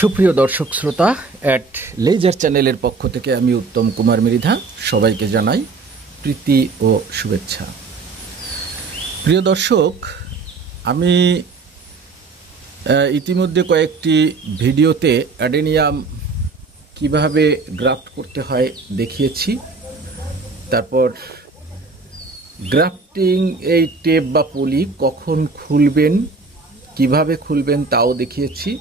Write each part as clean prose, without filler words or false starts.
সুপ্রিয় দর্শক শ্রোতা, এট লেজার চ্যানেলের পক্ষ থেকে আমি উত্তম কুমার মৃধা সবাইকে জানাই প্রীতি ও শুভেচ্ছা। প্রিয় দর্শক, আমি ইতিমধ্যে কয়েকটি ভিডিওতে অ্যাডেনিয়াম কিভাবে গ্রাফট করতে হয় দেখিয়েছি। তারপর গ্রাফটিং এই টেপ বা পলি কখন খুলবেন, কিভাবে খুলবেন তাও দেখিয়েছি।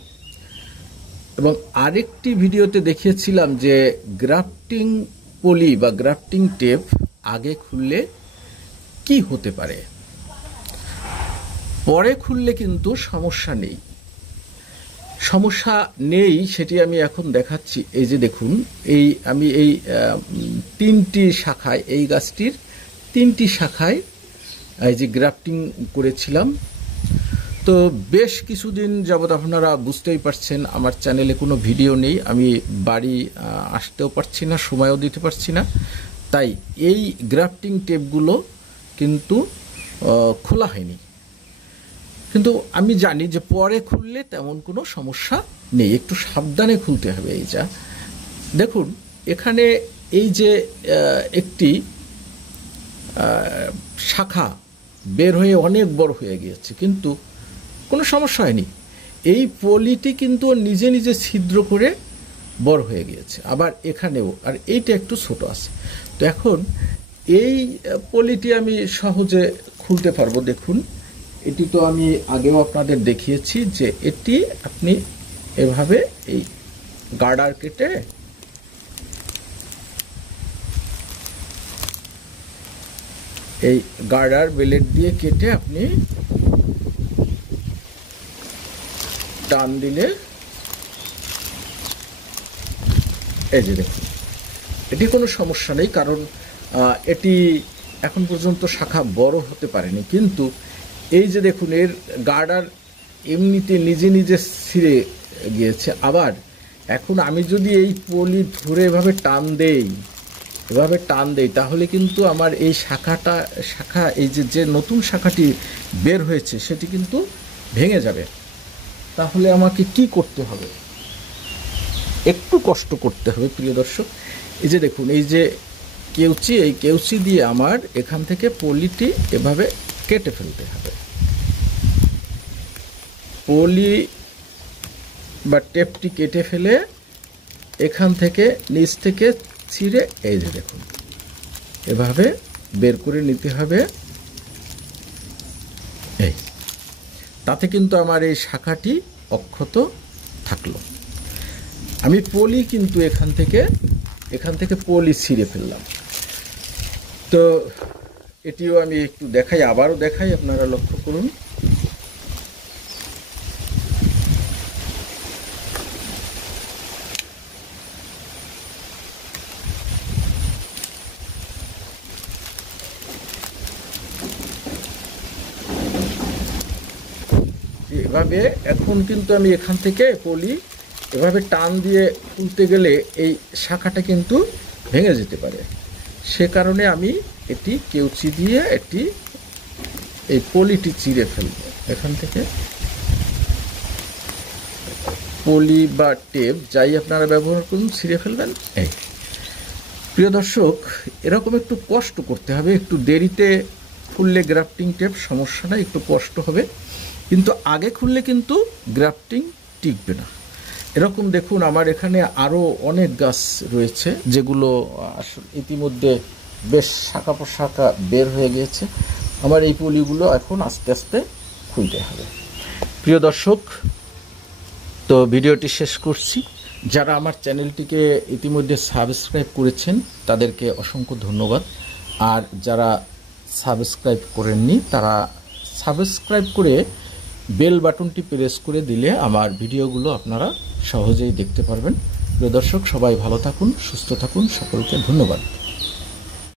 এবং আরেকটি ভিডিওতে দেখিয়েছিলাম যে গ্রাফটিং পলি বা গ্রাফটিং টেপ আগে খুললে কি হতে পারে, পরে খুললে কিন্তু সমস্যা নেই। সমস্যা নেই সেটি আমি এখন দেখাচ্ছি। এই যে দেখুন, আমি এই তিনটি শাখায়, এই গাছটির তিনটি শাখায় এই যে গ্রাফটিং করেছিলাম। তো বেশ কিছুদিন যাবৎ আপনারা বুঝতেই পারছেন আমার চ্যানেলে কোনো ভিডিও নেই, আমি বাড়ি আসতেও পারছি না, সময়ও দিতে পারছি না। তাই এই গ্রাফটিং টেপগুলো কিন্তু খোলা হয়নি। কিন্তু আমি জানি যে পরে খুললে তেমন কোনো সমস্যা নেই, একটু সাবধানে খুলতে হবে। এই যা দেখুন, এখানে এই যে একটি শাখা বের হয়ে অনেক বড় হয়ে গিয়েছে, কিন্তু কোনো সমস্যা হয়নি। এই পলিটি কিন্তু নিজে নিজে ছিদ্র করে বড় হয়ে গিয়েছে, আবার এখানেও, আর এইটা একটু ছোট আছে। তো এখন এই পলিটি আমি সহজে খুলতে পারবো। দেখুন, এটি তো আমি আগেও আপনাদের দেখিয়েছি যে এটি আপনি এভাবে এই গার্ডার কেটে এই গার্ডার ব্লেড দিয়ে কেটে আপনি টান দিলে এই যে দেখুন, এটি কোনো সমস্যা নেই, কারণ এটি এখন পর্যন্ত শাখা বড় হতে পারেনি। কিন্তু এই যে দেখুন, এর গার্ডার এমনিতে নিজে নিজে ছিঁড়ে গিয়েছে। আবার এখন আমি যদি এই পলি ধরে এভাবে টান দেই তাহলে কিন্তু আমার এই শাখা এই যে নতুন শাখাটি বের হয়েছে সেটি কিন্তু ভেঙে যাবে। তাহলে আমাকে কি করতে হবে? একটু কষ্ট করতে হবে প্রিয় দর্শক। এই যে দেখুন, এই যে কেউচি, এই কেউচি দিয়ে আমার এখান থেকে পলিটি এভাবে কেটে ফেলতে হবে। পলি বা টেপটি কেটে ফেলে এখান থেকে নিচ থেকে ছিঁড়ে এই যে দেখুন এভাবে বের করে নিতে হবে। এই তাতে কিন্তু আমার এই শাখাটি অক্ষত থাকলো। আমি পলি কিন্তু এখান থেকে পলি ছিঁড়ে ফেললাম। তো এটিও আমি একটু দেখাই, আবারও দেখাই, আপনারা লক্ষ্য করুন। এভাবে এখন কিন্তু আমি এখান থেকে পলি এভাবে টান দিয়ে তুলতে গেলে এই শাখাটা কিন্তু ভেঙে যেতে পারে। সে কারণে আমি এটি কেউচি দিয়ে এই পলিটি চিরে ফেলব। এখান থেকে পলি বা টেপ যাই আপনারা ব্যবহার করুন, ছিঁড়ে ফেলবেন। এই প্রিয় দর্শক, এরকম একটু কষ্ট করতে হবে। একটু দেরিতে খুললে গ্রাফটিং টেপ সমস্যা না, একটু কষ্ট হবে, কিন্তু আগে খুললে কিন্তু গ্রাফটিং টিকবে না। এরকম দেখুন, আমার এখানে আরও অনেক গাছ রয়েছে যেগুলো ইতিমধ্যে বেশ শাখা প্রশাখা বের হয়ে গিয়েছে। আমার এই পলিগুলো এখন আস্তে আস্তে খুলতে হবে। প্রিয় দর্শক, তো ভিডিওটি শেষ করছি। যারা আমার চ্যানেলটিকে ইতিমধ্যে সাবস্ক্রাইব করেছেন তাদেরকে অসংখ্য ধন্যবাদ। আর যারা সাবস্ক্রাইব করেননি তারা সাবস্ক্রাইব করে বেল বাটনটি প্রেস করে দিলে আমার ভিডিওগুলো আপনারা সহজেই দেখতে পারবেন। প্রিয় দর্শক, সবাই ভালো থাকুন, সুস্থ থাকুন, সকলকে ধন্যবাদ।